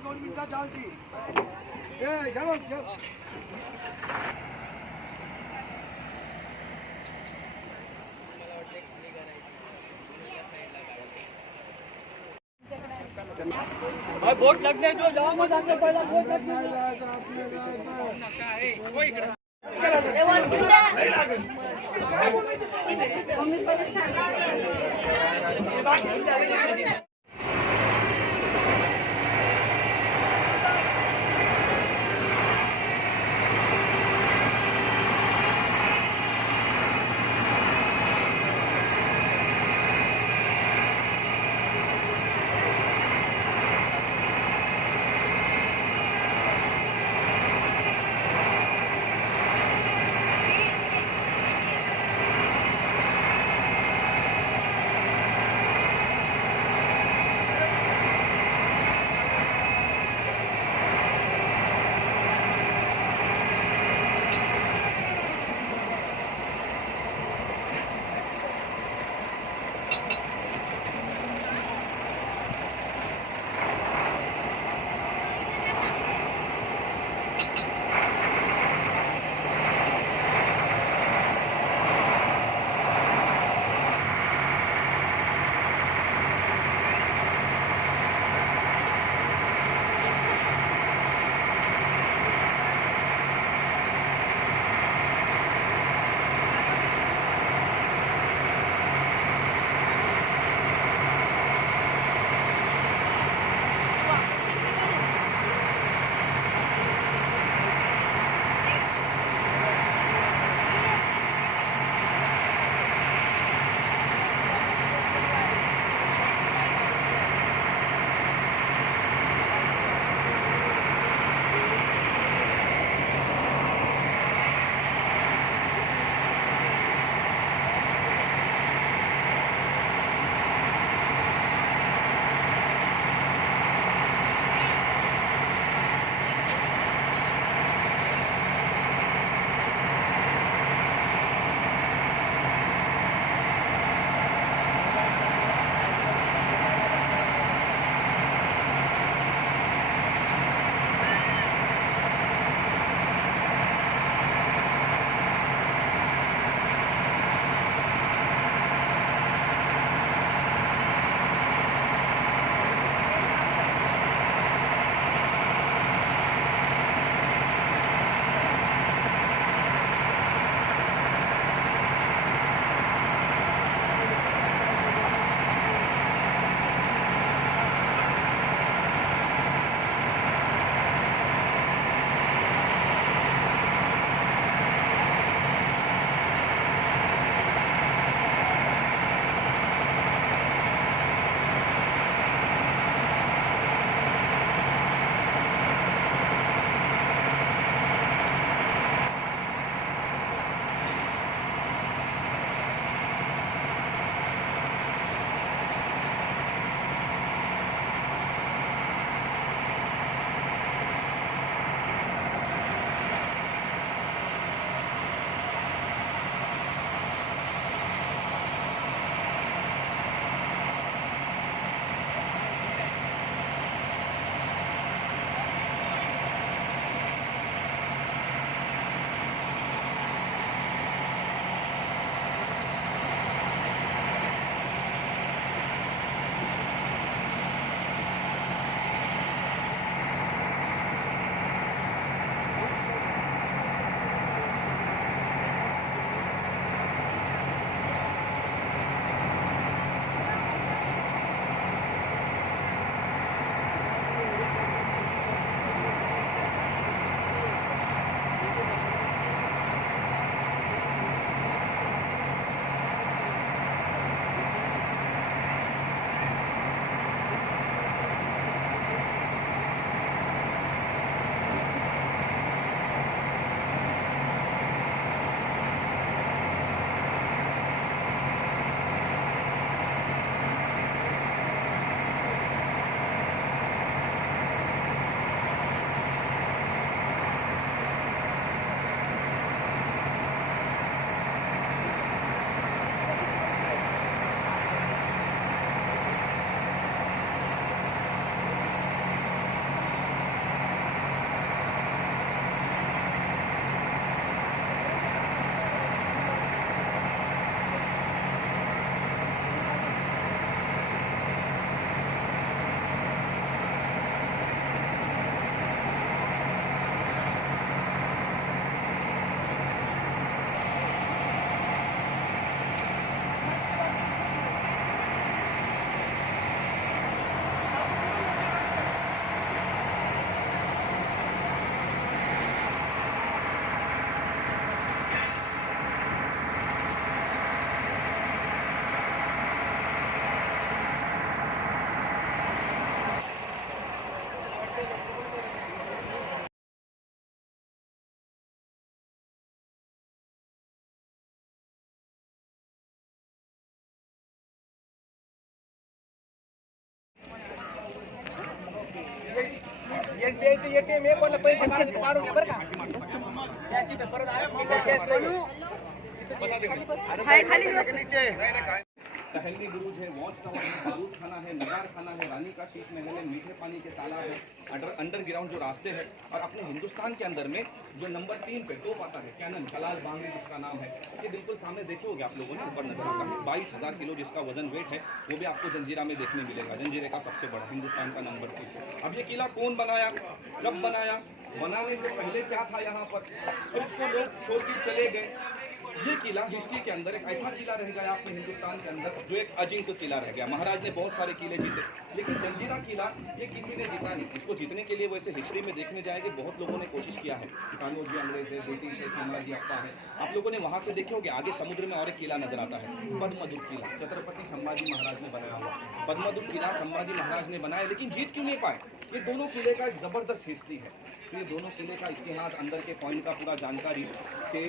2 मिनिटात चालती भाई बोट लगने जो जाओ मत आगे पहला बोट लगने SBI चे ATM एक वाला पैसे काढून बरं का त्याची तर परत आहे टहलनी बुरुज है, वॉच टावर है, बारूद खाना है, नगार खाना है, रानी का शीश महल है, मीठे पानी के तालाब है, अंडरग्राउंड जो रास्ते हैं, और अपने हिंदुस्तान के अंदर में जो नंबर 3 पे टॉप आता है कैनन कलाल बांग्री जिसका नाम है, ये बिल्कुल सामने देखे होंगे आप लोगों ने, ऊपर नजर आता है 22,000 किलो जिसका वजन वेट है, वो भी आपको जंजीरा में देखने मिलेगा। जंजीरे का सबसे बड़ा हिंदुस्तान का नंबर 3। अब ये किला कौन बनाया, कब बनाया, बनाने से पहले क्या था यहाँ पर, और इसको लोग छोड़ के चले गए। ये किला हिस्ट्री के अंदर एक ऐसा किला रह गया अपने हिंदुस्तान के अंदर जो एक अजिंक्य किला रह गया। महाराज ने बहुत सारे किले जीते, लेकिन जंजीरा किला ये किसी ने जीता नहीं। इसको जीतने के लिए वैसे हिस्ट्री में देखने जाएंगे बहुत लोगों ने कोशिश किया है, कानूर जी अंग्रेज है, ब्रिटिश है, चिमला जी अपना है, आप लोगों ने वहाँ से देखे होंगे आगे समुद्र में और एक किला नजर आता है पद्मदुत किला, छत्रपति संभाजी महाराज ने बनाया हुआ पद्मदुत किला संभाजी महाराज ने बनाया, लेकिन जीत क्यों नहीं पाए। ये दोनों किले का एक जबरदस्त हिस्ट्री है। तो ये दोनों किले का इतिहास, अंदर के पॉइंट का पूरा जानकारी के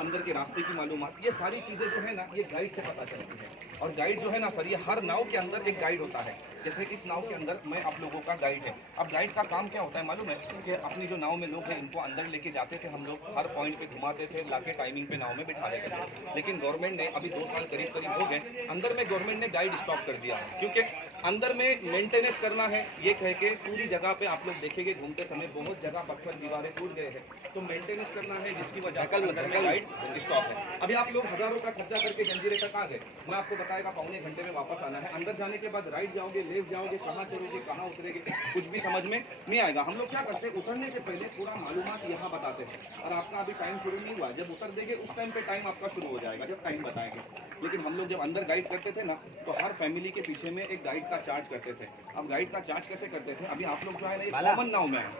अंदर के रास्ते की मालूमात, ये सारी चीज़ें जो है ना ये गाइड से पता चलती है। और गाइड जो है ना सर, ये हर नाव के अंदर एक गाइड होता है। जैसे इस नाव के अंदर मैं आप लोगों का गाइड है। अब गाइड का काम क्या होता है मालूम है कि अपनी जो नाव में लोग हैं इनको अंदर लेके जाते थे, हम लोग हर पॉइंट पे घुमाते थे, लाके टाइमिंग पे नाव में बिठा लेते थे। लेकिन गवर्नमेंट ने अभी 2 साल करीब हो गए, अंदर में गवर्नमेंट ने गाइड स्टॉप कर दिया, क्योंकि अंदर में मेंटेनेंस करना है। ये कह के पूरी जगह पे आप लोग देखेंगे घूमते समय बहुत जगह पत्थर दीवारें टूट गए हैं, तो मेंटेनेंस करना है, जिसकी वजह से गाइड स्टॉप है। अभी आप लोग हजारों का खर्चा करके जंजीरे तक आ गए, मैं आपको बताएगा 1.25 घंटे में वापस आना है। अंदर जाने के बाद राइट जाओगे, लेफ्ट जाओगे, कहाँ चलोगे, कहाँ उतरेगे, कुछ भी समझ में नहीं आएगा। हम लोग क्या करते हैं, उतरने से पहले पूरा मालूमात यहाँ बताते हैं, और आपका अभी टाइम शुरू नहीं हुआ, जब उतर देंगे उस टाइम पे टाइम आपका शुरू हो जाएगा, जब टाइम बताएंगे। लेकिन हम लोग जब अंदर गाइड करते थे ना, तो हर फैमिली के पीछे में एक गाइड का चार्ज करते थे। अब गाइड का चार्ज कैसे करते थे, अभी आप लोग जो है ना कॉमन नाव में है,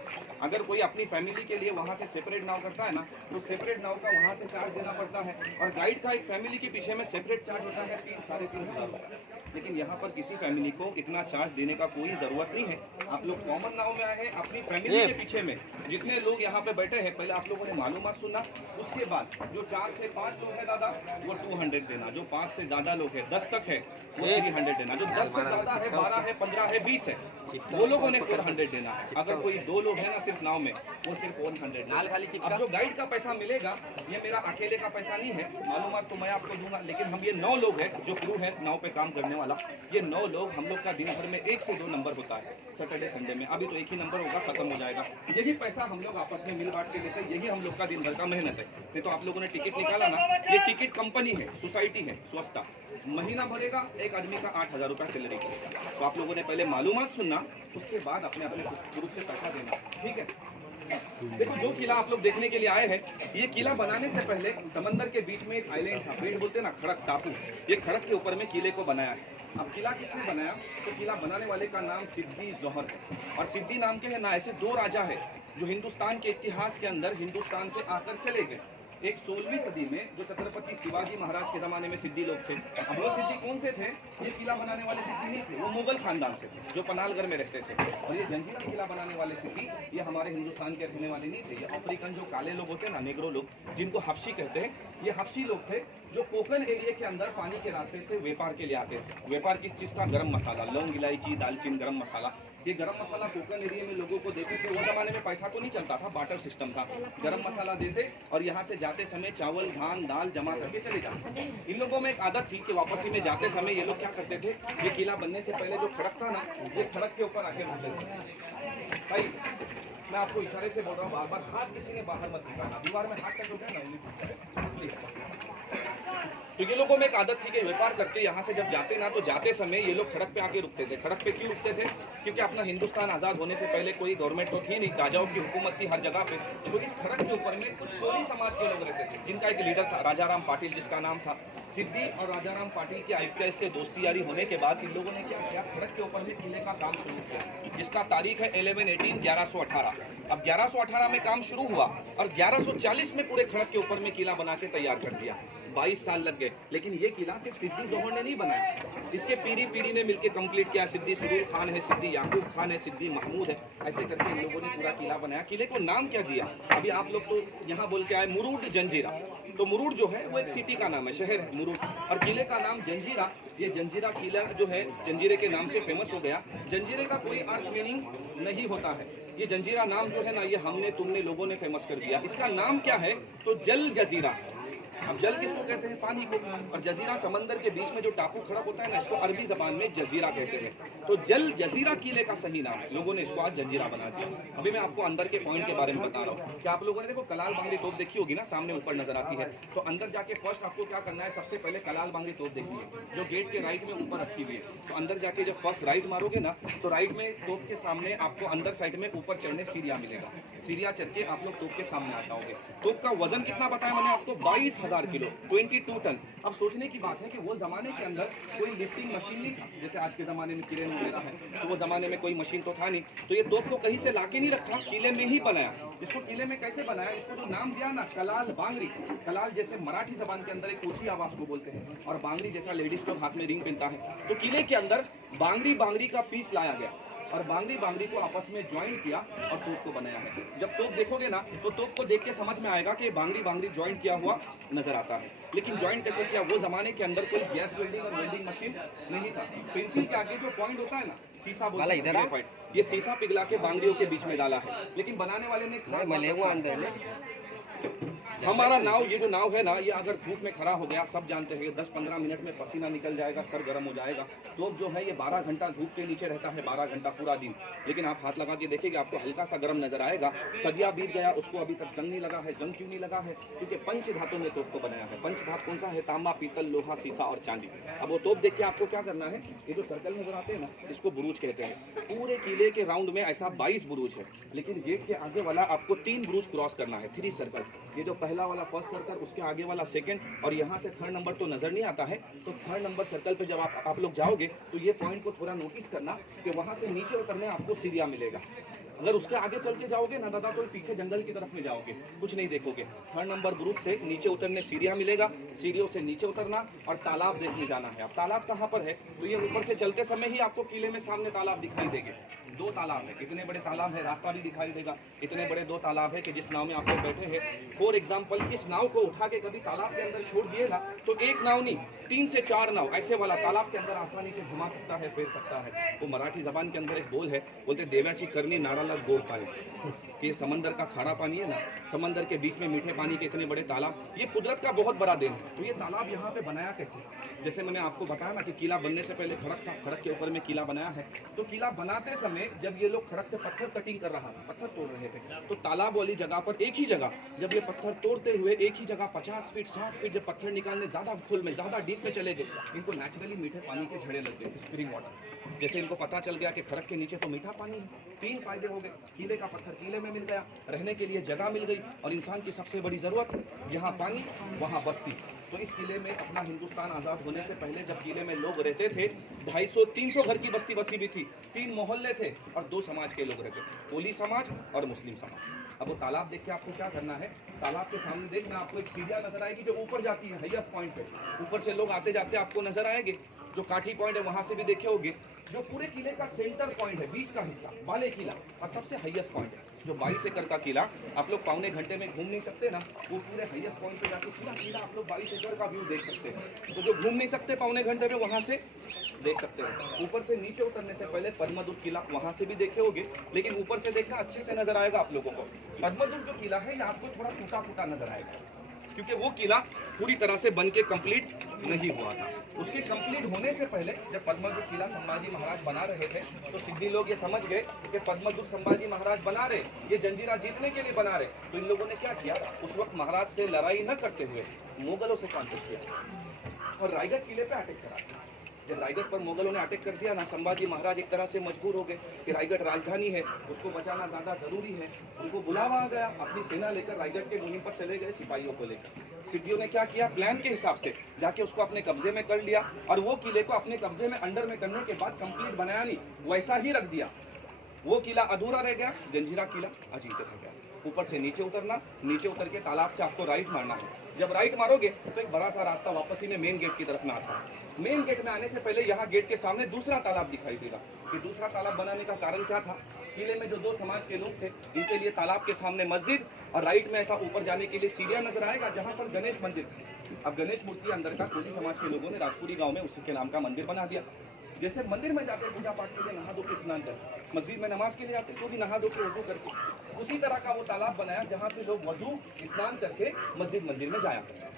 अगर कोई अपनी फैमिली के लिए वहाँ से सेपरेट नाव करता है ना, तो सेपरेट नाव का वहाँ से चार्ज देना पड़ता है, और गाइड का एक फैमिली के पीछे में सेपरेट चार्ज होता है 3-3.5 हज़ार रुपये। लेकिन यहाँ पर किसी फैमिली को इतना चार्ज देने का कोई ज़रूरत नहीं है। आप लोग कॉमन नाव में आए हैं, अपनी फैमिली के पीछे में जितने लोग यहाँ पे बैठे हैं, पहले आप लोगों ने मालूमात सुना, उसके बाद जो 4 से 5 लोग हैं दादा वो 200 देना, जो 5 से ज़्यादा लोग हैं 10 तक है वो 300 देना, जो 10 से ज़्यादा है 12 है 15 है 20 है वो लोगों ने 400 देना है। अगर कोई 2 लोग हैं ना सिर्फ नाव में, वो सिर्फ 100 नाल खाली। अब जो गाइड का पैसा मिलेगा ये मेरा अकेले का पैसा नहीं है, मालूमात तो मैं आपको दूंगा, लेकिन हम ये 9 लोग हैं जो क्रू है नाव पे काम करने वाला, ये 9 लोग हम लोग का दिन भर में 1 से 2 नंबर होता है सैटरडे संडे में। अभी तो एक ही नंबर होगा, खत्म हो जाएगा। यही पैसा हम लोग आपस में मिल बांट के लेते हैं, यही हम लोग का दिन भर का मेहनत है। नहीं तो आप लोगों ने टिकट निकाला ना, ये टिकट कंपनी है, सोसाइटी है, स्वच्छता महीना भरेगा, एक आदमी का 8,000 रुपया सैलरी करेगा। तो आप लोगों ने पहले मालूमात सुनना, उसके बाद अपने अपने ग्रुप से पैसा देना, ठीक है। देखो जो किला आप लोग देखने के लिए आए हैं, ये किला बनाने से पहले समंदर के बीच में एक आइलैंड था, पेड़ बोलते ना, खड़क टापू, ये खड़क के ऊपर में किले को बनाया है। अब किला किसने बनाया, तो किला बनाने वाले का नाम सिद्दी जोहर है, और सिद्दी नाम के है ना ऐसे 2 राजा है जो हिंदुस्तान के इतिहास के अंदर हिंदुस्तान से आकर चले गए। एक 16वीं सदी में जो छत्रपति शिवाजी महाराज के ज़माने में सिद्दी लोग थे। अब वो सिद्दी कौन से थे, ये किला बनाने वाले सिद्दी नहीं थे, वो मुगल खानदान से थे जो पनालगढ़ में रहते थे। और ये जंजीरा किला बनाने वाले सिद्दी ये हमारे हिंदुस्तान के रहने वाले नहीं थे, ये अफ्रीकन जो काले लोग होते हैं ना, नेग्रो लोग, जिनको हफ्शी कहते हैं, ये हफ्शी लोग थे जो कोकन एरिया के अंदर पानी के रास्ते से व्यापार के लिए आते थे। व्यापार किस चीज़ का, गरम मसाला, लौंग इलायची दालचीनी गरम मसाला। ये गरम मसाला कोकन एरिया में लोगों को देते थे। वो ज़माने में पैसा तो नहीं चलता था, बाटर सिस्टम था। गरम मसाला देते और यहाँ से जाते समय चावल धान दाल जमा करके चले जाते। इन लोगों में एक आदत थी कि वापसी में जाते समय ये लोग क्या करते थे, ये किला बनने से पहले जो खड़क था ना, ये खड़क के ऊपर आके रुकते थे। भाई मैं आपको इशारे से बोल रहा हूँ, बार बार हाथ किसी ने बाहर मत निकालना, दीवार में हाथ टच हो गया ना प्लीज। तो ये लोगों में एक आदत थी कि व्यापार करके यहाँ से जब जाते ना, तो जाते समय ये लोग खड़क पे आके रुकते थे। खड़क पे क्यों रुकते थे, क्योंकि अपना हिंदुस्तान आज़ाद होने से पहले कोई गवर्नमेंट तो थी नहीं, राजाओं की हुकूमत थी हर जगह पे। तो इस खड़क के ऊपर में कुछ कोली समाज के लोग रहते थे, जिनका एक लीडर था राजाराम पाटिल, जिसका नाम था सिद्दी। और राजाराम पाटिल की आहिस्ते आहिस्ते दोस्ती यारी होने के बाद इन लोगों ने क्या किया, खड़क के ऊपर में किले का काम शुरू किया, जिसका तारीख है 11/18/1118। अब 1118 में काम शुरू हुआ और 1140 में पूरे खड़क के ऊपर में किला बना के तैयार कर दिया। 22 साल लग गए। लेकिन ये किला सिर्फ सिद्दी जोहर ने नहीं बनाया, इसके पीढ़ी पीढ़ी ने मिलकर कंप्लीट किया। सिद्दी सुरूर खान है, सिद्दी याकूब खान है, सिद्दी महमूद है, ऐसे करके इन लोगों ने पूरा किला बनाया। किले को नाम क्या दिया, अभी आप लोग तो यहाँ बोल के आए मुरूड जंजीरा। तो मुरूड जो है वो एक सिटी का नाम है, शहर है मुरूड, और किले का नाम जंजीरा। ये जंजीरा किला जो है जंजीरे के नाम से फेमस हो गया। जंजीरे का कोई अर्थ मीनिंग नहीं होता है, ये जंजीरा नाम जो है ना, ये हमने तुमने लोगों ने फेमस कर दिया। इसका नाम क्या है? तो जल जजीरा। अब जल किसको कहते हैं? पानी को। और जजीरा समंदर के बीच में जो टापू खड़ा होता है ना, इसको अरबी जबान में जजीरा कहते हैं। तो जल जजीरा किले का सही नाम है, लोगों ने इसको आज जंजीरा बना दिया। अभी मैं आपको अंदर के पॉइंट के बारे में बता रहा हूँ कि आप लोगों ने देखो कलाल बांगड़ी तोप देखी होगी ना, सामने ऊपर नजर आती है। तो अंदर जाके फर्स्ट आपको क्या करना है, सबसे पहले कलाल बांगड़ी तोप देखनी है, जो गेट के राइट में ऊपर रखी हुई है। तो अंदर जाके जब फर्स्ट राइट मारोगे ना, तो राइट में तोप के सामने आपको अंदर साइड में ऊपर चढ़ने सीढ़ियाँ मिलेगा। सीढ़ियाँ चढ़ के आप लोग तोप के सामने आ जाओगे। तोप का वजन कितना बताया मैंने आपको? 22,000 किलो, 22 टन। अब सोचने की बात है कि वो जमाने के अंदर कोई लिफ्टिंग मशीन नहीं था, जैसे आज के जमाने में क्रेन वगैरह है, तो वो जमाने में कोई मशीन तो था नहीं। तो ये तोप को कहीं से लाके नहीं रखा, किले में ही बनाया। इसको किले में कैसे बनाया? इसको जो नाम दिया ना, कलाल बांगड़ी। कलाल जैसे मराठी जबान के अंदर एक ऊंची आवाज को बोलते हैं, और बांगड़ी जैसा लेडीज लोग हाथ में रिंग पहनता है। तो किले के अंदर बांगड़ी का पीस लाया गया और बांगड़ी को आपस में ज्वाइन किया और तोप को बनाया है। जब तोप देखोगे ना, तो तोप को देख के समझ में आएगा कि बांगड़ी ज्वाइन किया हुआ नजर आता है। लेकिन ज्वाइन कैसे किया? वो जमाने के अंदर कोई गैस वेल्डिंग और वेल्डिंग मशीन नहीं था। पेंसिल के आगे जो पॉइंट होता है ना, शीशा बोलते हैं, ये शीशा पिघला के बांगड़ियों के बीच में डाला है। लेकिन बनाने वाले ने हमारा नाव, ये जो नाव है ना, ये अगर धूप में खड़ा हो गया, सब जानते हैं 10-15 मिनट में पसीना निकल जाएगा, सर गर्म हो जाएगा। तो जो है ये 12 घंटा धूप के नीचे रहता है, 12 घंटा पूरा दिन। लेकिन आप हाथ लगा के देखेंगे, आपको हल्का सा गर्म नजर आएगा। सदिया बीत गया, उसको अभी तक जंग नहीं लगा है। जंग क्यों नहीं लगा है? क्योंकि पंच धातु में तोप को बनाया है। पंच धातु कौन सा है? तांबा, पीतल, लोहा, शीशा और चांदी। अब वो तोप देख के आपको क्या करना है, ये जो सर्कल नजर आते हैं ना, इसको बुरूज कहते हैं। पूरे किले के राउंड में ऐसा 22 बुरूज है, लेकिन गेट के आगे वाला आपको 3 बुरूज क्रॉस करना है, 3 सर्कल। ये जो पहला वाला फर्स्ट सर्कल, उसके आगे वाला सेकंड, और यहाँ से 3rd नंबर तो नजर नहीं आता है। तो 3rd नंबर सर्कल पे जब आप लोग जाओगे, तो ये पॉइंट को थोड़ा नोटिस करना कि वहाँ से नीचे उतरने आपको सीढ़ियाँ मिलेगा। अगर उसके आगे चल के जाओगे ना दादा, तो पीछे जंगल की तरफ में जाओगे, कुछ नहीं देखोगे। 3rd नंबर ग्रुप से नीचे उतरने सीढ़ियाँ मिलेगा, सीढ़ियों से नीचे उतरना और तालाब देखने जाना है। अब तालाब कहाँ पर है? तो ये ऊपर से चलते समय ही आपको किले में सामने तालाब दिखाई देंगे। 2 तालाब है, इतने बड़े तालाब है, रास्ता भी दिखाई देगा। इतने बड़े 2 तालाब है कि जिस नाव में आप लोग बैठे हैं, फॉर एग्जाम्पल इस नाव को उठा के कभी तालाब के अंदर छोड़ दिए ना, तो एक नाव नहीं 3 से 4 नाव ऐसे वाला तालाब के अंदर आसानी से घुमा सकता है, फेर सकता है। वो मराठी जबान के अंदर एक बोल है, बोलते देव्याची करनी नाराला गोड पानी, कि ये समंदर का खारा पानी है ना, समंदर के बीच में मीठे पानी के इतने बड़े तालाब, ये कुदरत का बहुत बड़ा देन है। तो ये तालाब यहाँ पे बनाया कैसे? जैसे मैंने आपको बताया ना कि किला बनने से पहले खड़क था, खड़क के ऊपर में किला बनाया है। तो किला बनाते समय जब ये लोग खड़क से पत्थर कटिंग कर रहा था, पत्थर तोड़ रहे थे, तो तालाब वाली जगह पर एक ही जगह जब ये पत्थर तोड़ते हुए एक ही जगह 50 फीट 60 फीट जब पत्थर निकालने ज्यादा खोल में, ज्यादा डीप में चले गए, इनको नेचुरली मीठे पानी के झड़े लग गए, स्प्रिंग वाटर। जैसे इनको पता चल गया कि खड़क के नीचे तो मीठा पानी है, 3 फायदे हो गए। किले का पत्थर किले में मिल गया, रहने के लिए जगह मिल गई, और इंसान की सबसे बड़ी जरूरत जहाँ पानी वहाँ बस्ती। तो इस किले में अपना हिंदुस्तान आज़ाद होने से पहले जब किले में लोग रहते थे, 250-300 घर की बस्ती बसी भी थी, 3 मोहल्ले थे और 2 समाज के लोग रहते थे, कोली समाज और मुस्लिम समाज। अब वो तालाब देख के आपको क्या करना है, तालाब के सामने देखना आपको एक सीढ़ियाँ नजर आएगी जो ऊपर जाती है हाईएस्ट पॉइंट पे। ऊपर से लोग आते जाते आपको नजर आएंगे, जो काठी पॉइंट है वहाँ से भी देखे होंगे। जो पूरे किले का सेंटर पॉइंट है, बीच का हिस्सा बाले किला, और सबसे हाईएस्ट पॉइंट है जो 22 एकड़ का किला, आप लोग पौने घंटे में घूम नहीं सकते ना, वो पूरे हाईएस्ट पॉइंट पे जाके पूरा किला आप लोग 22 एकड़ का व्यू देख सकते हैं। तो जो घूम नहीं सकते पौने घंटे में, वहाँ से देख सकते हैं। ऊपर से नीचे उतरने से पहले पद्मदुत किला वहाँ से भी देखे होंगे, लेकिन ऊपर से देखना अच्छे से नजर आएगा आप लोगों को। पद्मदुत जो किला है ये आपको थोड़ा टूटा फूटा नजर आएगा, क्योंकि वो किला पूरी तरह से बन के कंप्लीट नहीं हुआ था। उसके कंप्लीट होने से पहले जब पद्मदुत किला संभाजी महाराज बना रहे थे, तो सिद्धी लोग ये समझ गए कि पद्मदुत संभाजी महाराज बना रहे, ये जंजीरा जीतने के लिए बना रहे। तो इन लोगों ने क्या किया, उस वक्त महाराज से लड़ाई न करते हुए मुगलों से कॉन्टेक्ट किया और रायगढ़ किले पे अटैक करा। जब रायगढ़ पर मुगलों ने अटैक कर दिया ना, संभाजी महाराज एक तरह से मजबूर हो गए कि रायगढ़ राजधानी है, उसको बचाना ज़्यादा ज़रूरी है। उनको बुलावा आ गया, अपनी सेना लेकर रायगढ़ के मुहिम पर चले गए, सिपाहियों को लेकर। सिद्धियों ने क्या किया, प्लान के हिसाब से जाके उसको अपने कब्जे में कर लिया, और वो किले को अपने कब्जे में अंडर में करने के बाद कंप्लीट बनाया नहीं, वैसा ही रख दिया। वो किला अधूरा रह गया, जंजीरा किला अजीत रह गया। ऊपर से नीचे उतरना, नीचे उतर के तालाब से आपको राइट मारना है। जब राइट मारोगे तो एक बड़ा सा रास्ता वापस ही में मेन गेट की तरफ में आता है। मेन गेट में आने से पहले यहाँ गेट के सामने दूसरा तालाब दिखाई देगा। कि दूसरा तालाब बनाने का कारण क्या था, किले में जो 2 समाज के लोग थे, इनके लिए तालाब के सामने मस्जिद, और राइट में ऐसा ऊपर जाने के लिए सीढ़ियाँ नजर आएगा जहाँ पर गणेश मंदिर था। अब गणेश मूर्ति अंदर का कोली समाज के लोगों ने राजपुरी गाँव में उसी के नाम का मंदिर बना दिया। जैसे मंदिर में जाते पूजा पाठ के लिए नहा धो के स्नान करते, मस्जिद में नमाज के लिए जाते तो भी नहा धो के वजू करके, उसी तरह का वो तालाब बनाया जहाँ से लोग वजू स्नान करके मस्जिद मंदिर में जाया करते।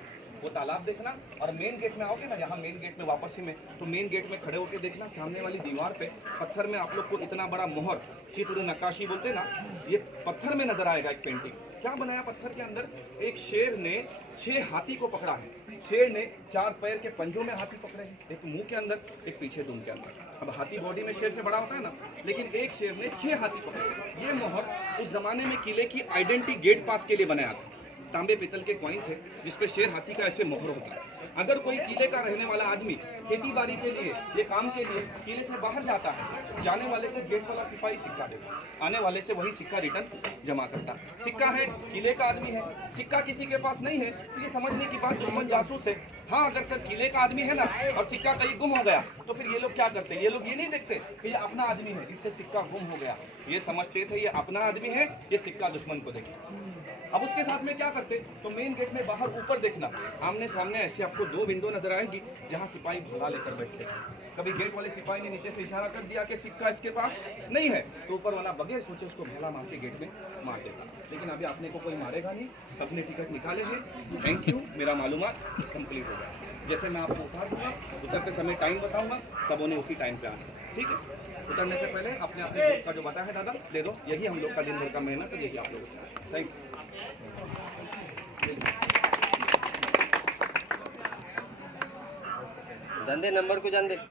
वो तालाब देखना और मेन गेट में आओगे ना, यहाँ मेन गेट में वापस ही में, तो मेन गेट में खड़े होकर देखना, सामने वाली दीवार पे पत्थर में आप लोग को इतना बड़ा मोहर, चित्र नक्काशी बोलते ना, ये पत्थर में नजर आएगा एक पेंटिंग। क्या बनाया पत्थर के अंदर? एक शेर ने 6 हाथी को पकड़ा है। शेर ने 4 पैर के पंजों में हाथी पकड़े हैं, एक मुंह के अंदर, एक पीछे दुम के अंदर। अब हाथी बॉडी में शेर से बड़ा होता है ना, लेकिन एक शेर ने 6 हाथी पकड़े। ये मोहर उस जमाने में किले की आइडेंटिटी गेट पास के लिए बनाया था। तांबे पीतल के कॉइन थे जिसपे शेर हाथी का ऐसे मोहर होता है। अगर कोई किले का रहने वाला आदमी खेती बाड़ी के लिए, ये काम के लिए किले से बाहर जाता है, जाने वाले को गेट वाला सिपाही सिक्का देता, आने वाले से वही सिक्का रिटर्न जमा करता। सिक्का है, किले का आदमी है, सिक्का किसी के पास नहीं है तो ये समझने की बात दुश्मन जासूस है। हाँ, अगर सर किले का आदमी है ना और सिक्का कहीं गुम हो गया तो फिर ये लोग क्या करते हैं? ये लोग ये नहीं देखते कि ये अपना आदमी है, इससे सिक्का गुम हो गया, ये समझते थे ये अपना आदमी है, ये सिक्का दुश्मन को देखे। अब उसके साथ में क्या करते? तो मेन गेट में बाहर ऊपर देखना, आमने सामने ऐसे आपको 2 विंडो नजर आएगी जहां सिपाही भला लेकर बैठते हैं। कभी गेट वाले सिपाही ने नीचे से इशारा कर दिया कि सिक्का इसके पास नहीं है, तो ऊपर वाला बगैर सोचे उसको भला मार के गेट में मार देता। लेकिन अभी आपने को कोई मारेगा नहीं, सबने टिकट निकाले हैं, थैंक यू, मेरा मालूमात कंप्लीट हो गया। जैसे मैं आपको उतार दूंगा, उतरते समय टाइम बताऊंगा, सबों ने उसी टाइम पे आना, ठीक है? उतरने से पहले अपने अपने ग्रुप का जो बताया है दादा दे दो, यही हम लोग का दिन भर का मेहनत है, यही आप लोगों से। Thank you. धंधे नंबर को जान दे।